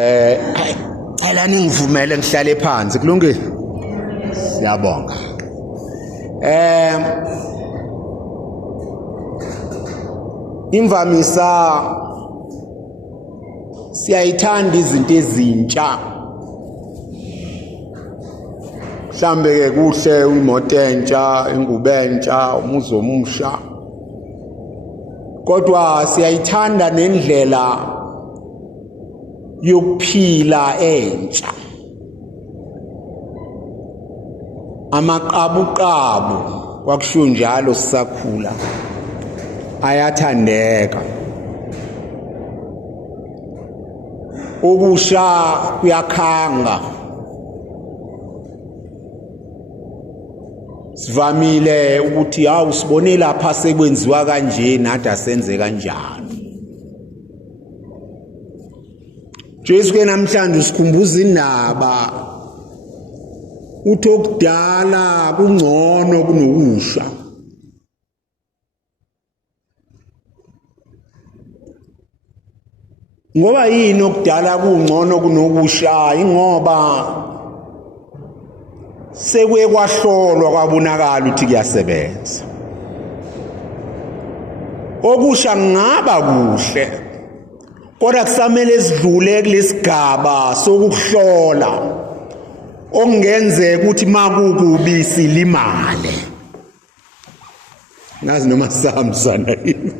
Cela ningivumele ngihlale phansi kulungile. Siyabonga. Imvamisa siyayithanda izinto ezintsha. Mhlambe ke kuhle imoto entsha, ingubo entsha, umuzi omusha. Kodwa siyayithanda nendlela yokuphila entsha. Amaqabuqabu kwakusho njalo sisakhula ayathandeka. Okusha kuyakhanga. Sivamile ukuthi hawu sibone lapha sekwenziwa kanje nathi asenze kanjalo. Jesu ke namhlanje usikhumbuza indaba uthi okudala kungcono kunokusha. Ngoba yini okudala kungcono kunokusha? Ingoba sekuye kwahlolwa kwabonakala ukuthi kuyasebenza. Okusha ngaba kuhle, kodwa kusamele sidlule kulesigaba sokuhlola okungenzeka ukuthi makukubi silimale. Ngazi noma sihambisana yini.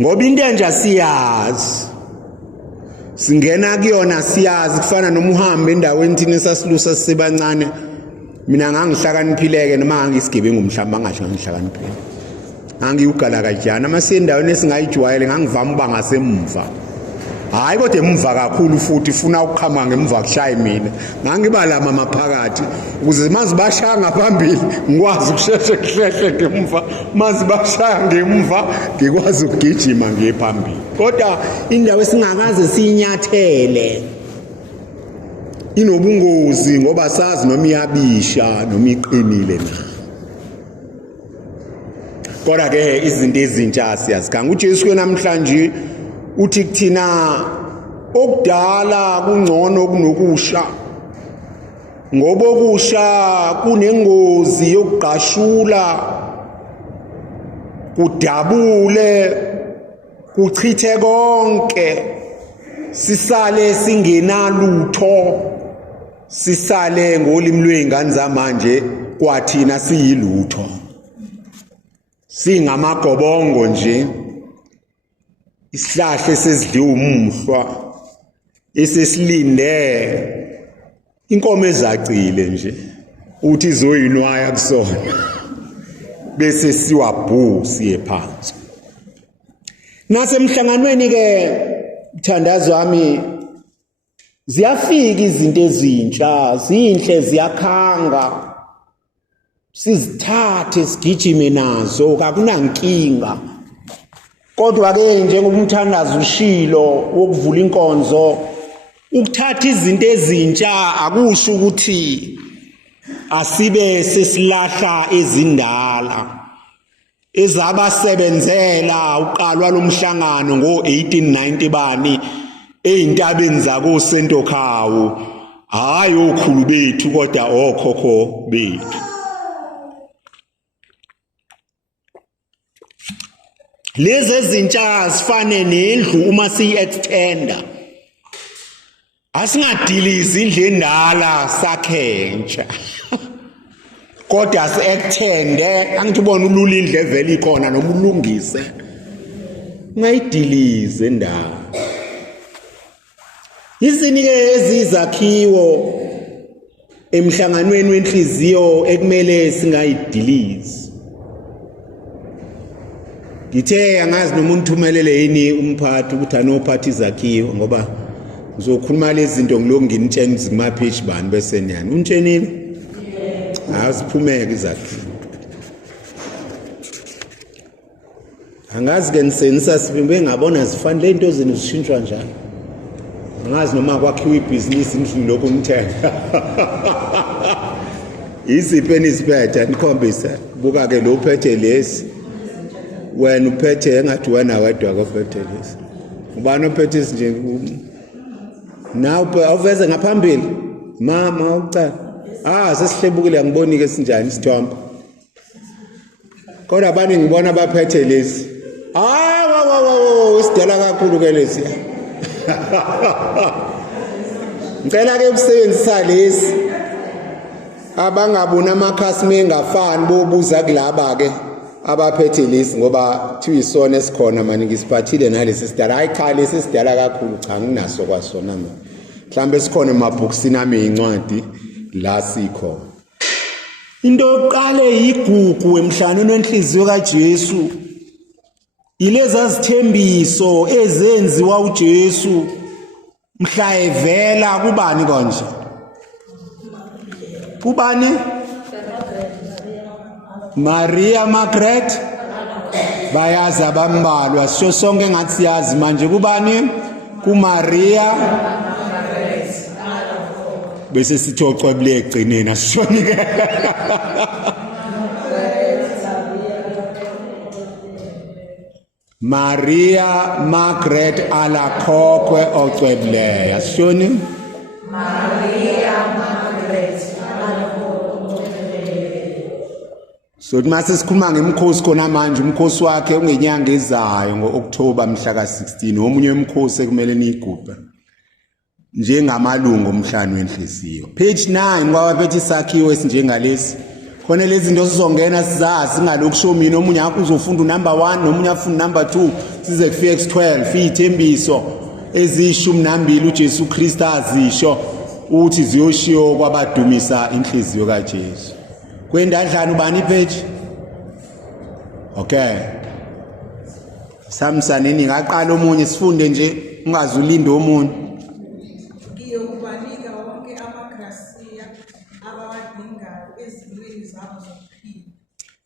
Ngoba into enje siyazi. Singena kuyona siyazi kufana noma uhamba endaweni thina esasilusa sisebancane. Mina ngangihlakaniphileke noma ngangisigebengu mhlamba ngasho ngangihlakaniphile. Ngangiyugala kanjani amasendaweni esingayijwayele ngangivama uba ngasemva. Hayi kodwa emva kakhulu futhi ufuna ukuqhama ngemva kushaya mina. Ngangiba lama maphakathi ukuze mazi bashaya ngaphambili ngikwazi ukusheshe kuhlehle ngemva, mazi bashaya ngemva ngikwazi ukugijima ngiye phambili. Kodwa indawo esingakaze sinyathele inobungozi ngoba sazi noma iyabisha noma iqinile na. Kodwa ke izinto ezintsha siyazikhanga. uJesu ke namhlanje uthi kuthina okudala kungcono kunokusha. Ngoba okusha kunengozi yokuqashula, kudabule, kuchithe konke, sisale singenalutho, sisale ngolimi lwezingane zamanje kwathina siyilutho. Singamagobongo nje. Isihlahla sesidliwe umhlwa esesilinde inkomo ezacile nje uthi izoyinwaya kusona bese siwabhu siye phansi. Nasemhlanganweni ke mthandazo wami ziyafika izinto ezintsha, zinhle ziyakhanga. Sizithathe sigijime nazo kakunankinga. Kodwa ke njengoba umthandazo ushilo wokuvula inkonzo, ukuthatha izinto ezintsha akusho ukuthi asibe sesilahla ezindala ezabasebenzela uqalwa lomhlangano ngo1890 bani eintabeni zako Sentokhawu, hayi okhulu bethu kodwa okhokho bethu. Lezi ezintsha sifane nendlu uma siyi-extenda. Asingadilizi indlu endala sakhentsha. Kodwa si-extende, angithi ubona ulula indlu evele ikhona noma ulungise. Ungayidilize endala. Izini ke ezizakhiwo emhlanganweni wenhliziyo ekumele singayidilizi. Ngithe angazi noma unthumelele yini umphathi ukuthi anophathi izakhiwo ngoba ngizokhuluma lezi zinto ngiloko nginitshela kuma page bani bese niyani untshenile asiphumeke izakhiwo. Angazi ke nisenisa sibimbe ngabona zifanele lento zenu zishintshwa njalo. Angazi noma kwakhiwa ibhizinisi endlini lokho ngithenga. Iziphe nisiphethe nikhombisa buka ke lo phethe lesi. Wena uphethe engathi wena wedwa kophethe lesi. Ubani ophethe nje Nawu awuveze ngaphambili. Mama ucala. Sesihlebukile ngiboni ke sinjani isithombe. Kodwa abanye ngibona baphethe lesi. Isidala kakhulu ke lesi. Ngicela ke usebenzisa lesi. Abangabona amakhasime ngafani bobuza kulaba ke abaphethe lesi ngoba kuthiwa isona esikhona manje ngisiphathile nalesi sidala. Hayi cha lesi sidala kakhulu cha nginaso kwasona mina. Mhlambe sikhona emabhokisini ami incwadi la sikho. Into yokuqala igugu emhlanje wenhliziyo kaJesu. Ileza zithembiso ezenziwa uJesu mhla evela kubani konje? Kubani? Maria Margaret bayazi abambalwa sisho sonke ngathi siyazi manje kubani? KuMaria bese sithi ocwebule egcineni asishoni ke. Maria Margaret alakhokwe ocwebule asishoni. Maria Margaret so mase sikhuluma ngemkhosi khona manje umkhosi wakhe ungenyanga ezayo ngo-October mhla ka-16 omunye wemkhosi ekumele niyigubhe njengamalungu omhlanu wenhliziyo. Page 9 kwabaphethe isakhiwo esinjengalesi khona lezi zinto sizongena sizazi ngalokusho mina omunye akho uzofunda unumber 1 nomunye afunda number 2 size kufike ku-12 iy'thembiso eziyishumi uJesu Kristu azisho uthi ziyoshiwo kwabadumisa inhliziyo kaJesu. Kwendadlana ubani ipage? Okay. Samsanini ngaqala omunye sifunde nje ungaze ulinde omunye. Ngiyokubanika wonke amagrasiya abawadingayo ezimweni zabo zokuphila.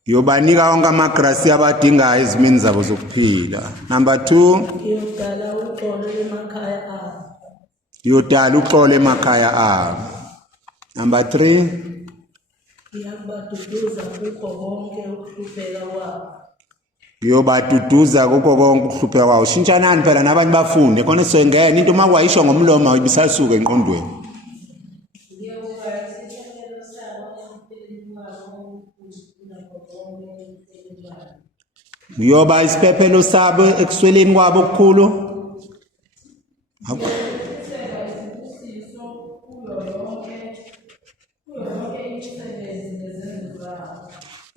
Ngiyobanika wonke amagrasiya abadingayo ezimweni zabo zokuphila. Number 2. Ngiyodala uxolo emakhaya abo. Ngiyodala uxolo emakhaya abo. Number 3. Ngiyabaduduza kukho konke ukuhlupheka kwabo. Ngiyobaduduza kukho konke ukuhlupheka kwabo. Shintshanani phela nabanye bafunde khona sengena into makwayisho ngomlomo ayibisasuka enqondweni. Ngiyoba isiphephelo sabo ekusweleni kwabo okukhulu.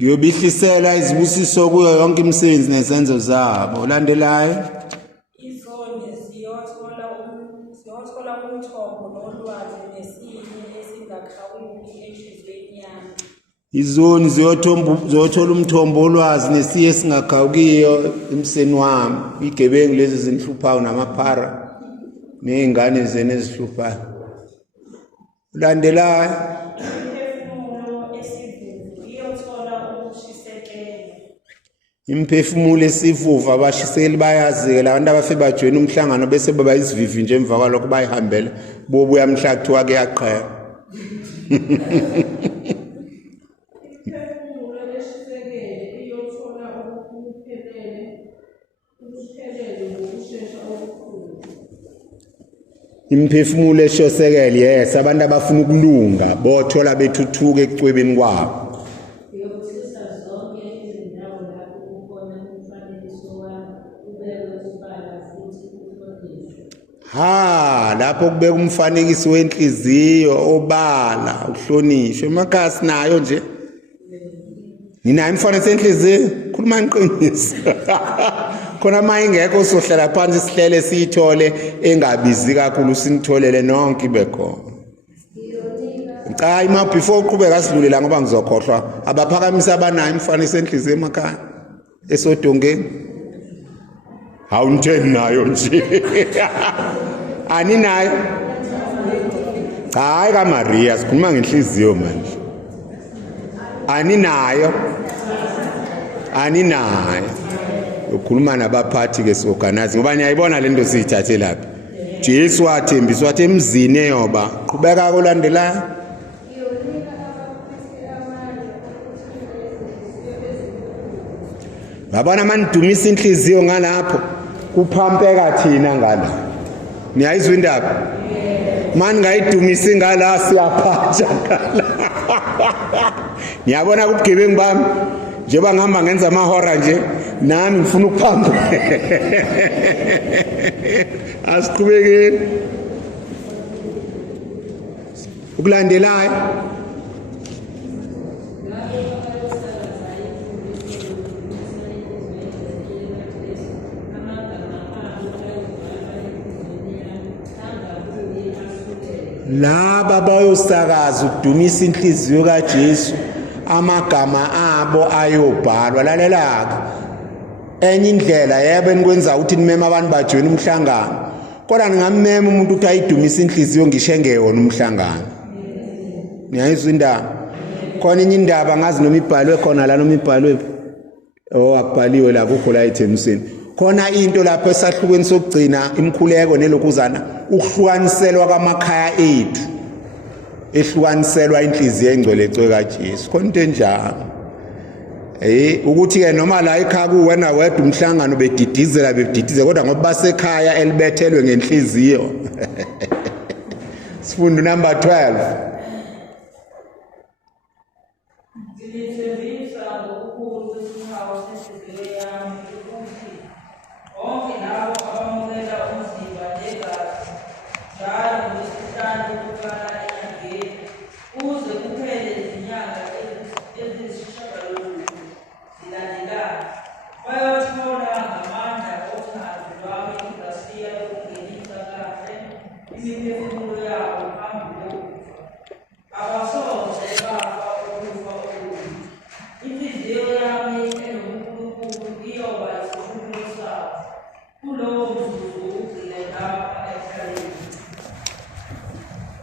Ngiyobihlisela izibusiso kuyo yonke imisebenzi nezenzo zabo. Olandelayo. Izoni ziyothola umthombo nolwazi nesinye esingakhawuli enhliziyweni yami. Izoni ziyothola umthombo olwazi nesiye esingakhawukiyo emseni wami. Igebengu lezi zinhluphayo namaphara nezingane zene ezihluphayo. Olandelayo. Imphefumulo esivuva abashiseli bayazi la bantu abafe bajoyina umhlangano bese baba isivivi nje emva kwalokho bayihambela bobuya mhla kuthiwa ke yaqhela. Imphefumulo eshosekele yes abantu abafuna ukulunga bothola bethuthuka ekucwebeni kwabo. Lapho kubeka umfanekiso wenhliziyo obala uhlonishwe emakhasi nayo nje. Nina imfanekiso wenhliziyo khuluma iqiniso. Khona manje ingekho sohlala phansi sihlele siyithole engabizi kakhulu sinitholele nonke ibekhona. Cha ima before uqhubeka sidlulela ngoba ngizokhohlwa abaphakamisa abanayo imfanekiso wenhliziyo emakhaya esodongeni. Awuntheni nayo nje. Ani nayo? Hayi kaMaria sikhuluma ngenhliziyo manje. Ani nayo? Ani nayo. Ukhuluma nabaphathi ke siorganize ngoba niyayibona lento siyithathe lapha. Jesu wathembisa wathi emzini eyoba qhubeka kolandelayo. Babona manidumisa inhliziyo ngalapho kuphampeka thina ngala. Niyayizwa indaba? mani ngayidumisi ngala siyaphatsha ngala. Ngiyabona kubugebengu bami njengoba ngihamba ngenza amahora nje nami ngifuna ukuphamba. Asiqhubekeni. Ukulandelayo laba bayosakaza ukudumisa inhliziyo kaJesu amagama abo ayobhalwa. Lalelaka enye indlela yebo enikwenza ukuthi nimeme abantu bajoyina umhlangano, kodwa ningamema umuntu ukuthi ayidumise inhliziyo ngisho engeyona umhlangano. Niyayizwa indaba? Khona inye indaba ngazi noma ibhalwe khona la noma ibhalwe akubhaliwe la kukho la eThemisini. Khona into lapho esahlukweni sokugcina imkhuleko nelokuzana ukuhlukaniselwa kwamakhaya ethu, ehlukaniselwa inhliziyo engcwele kaJesu. Khona into enjalo. Ukuthi ke noma la ekhaya kuwena wedwa umhlangano bedidizela kodwa ngoba basekhaya elibethelwe ngenhliziyo. Sifundo number 12.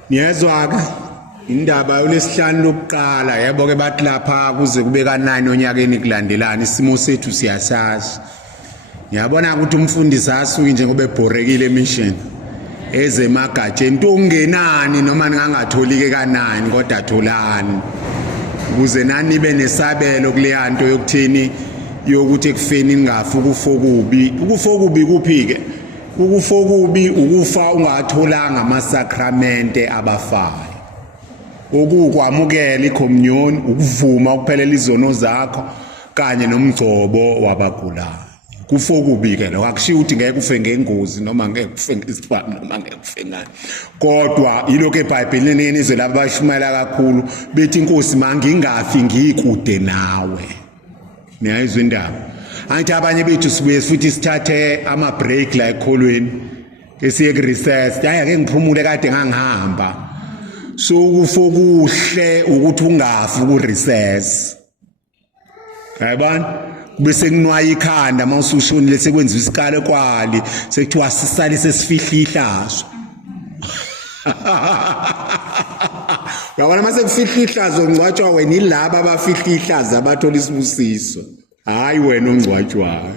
Niyezwa-ke indaba yolesihlanu lokuqala yebo ke bathi lapha kuze kube ka9 onyakeni kulandelana isimo sethu siyasazi. Ngiyabona ukuthi umfundisi asuke njengoba ebhorekile emission ezemagatsheni into ungenani noma ningangatholi ke ka9 kodwa tholani ukuze nani nibe nesabelo kuleya nto yokuthini yokuthi ekufeni ningafi ukufokubi. Ukufokubi kuphi ke? Ukufokubi ukufa ungatholanga amasakramente abafayo. Ukukwamukela iCommunion, ukuvuma ukuphelela izono zakho kanye nomgcobo wabagulayo. Kufokubi ke lo akushiya ukuthi ngeke ufe ngengozi noma ngeke ufe ngesibhamu noma ngeke ufe ngani. Kodwa yiloko eBhayibhelini nizwe laba bashumayela kakhulu bethi inkosi mangingafi ngikude nawe. Niyayizwa indaba? Angithi abanye bethu sibuye futhi sithathe ama break la ekholweni ke siye ku recess. Hayi ake ngiphumule kade ngangihamba. So kufokuhle ukuthi ungafi ku recess. Hayibani? Bese kunwaya ikhanda mawusushonile sekwenziwa isikale kwali sekuthiwa sisale sesifihla ihlazo. Yabona mase kufihla ihlazo ngcwatshwa wena ilaba abafihla ihlazo abathola isibusiso. Hayi wena ongcwatshwayo.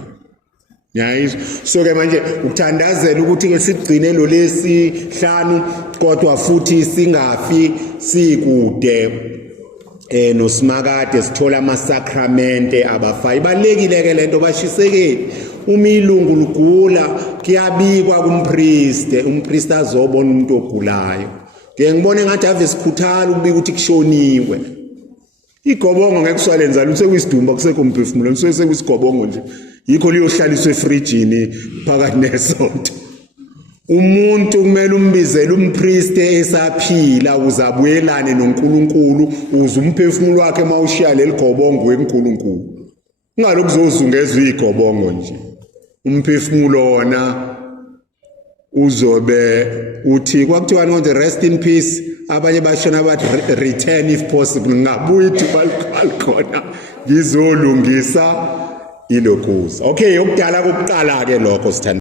Yayizwa? So ke manje ukuthandazela ukuthi ke sigcine lo lesihlanu kodwa futhi singafi sikude nosimakade sithola amasakramente abafayo. Ibalekile ke lento bashisekeli. Uma ilungu ligula kuyabikwa kumpriest, umpriest azobona umuntu ogulayo. Ke ngibone ngathi ave sikhuthala ukubika ukuthi kushoniwe. Igobongo ngeke kuswalenza lutho kuyisidumba kusekho umphefumulo sekuyisigobongo nje. Yikho liyohlaliswa efrijini phakathi nesonto. Umuntu kumele umbizele umpriest esaphila uzabuyelane noNkulunkulu uze umphefumulo wakhe mawushiya leligobongo weNkulunkulu. Ungalokhu uzozungezwa igobongo nje. Umphefumulo wona uzobe uthi kwakuthiwa ngonke rest in peace. Abanye bashona bathi return if possible. Ngabuyi ithi balikhona ngizolungisa ilokuza. Okay, okudala kokuqala ke lokho sithanda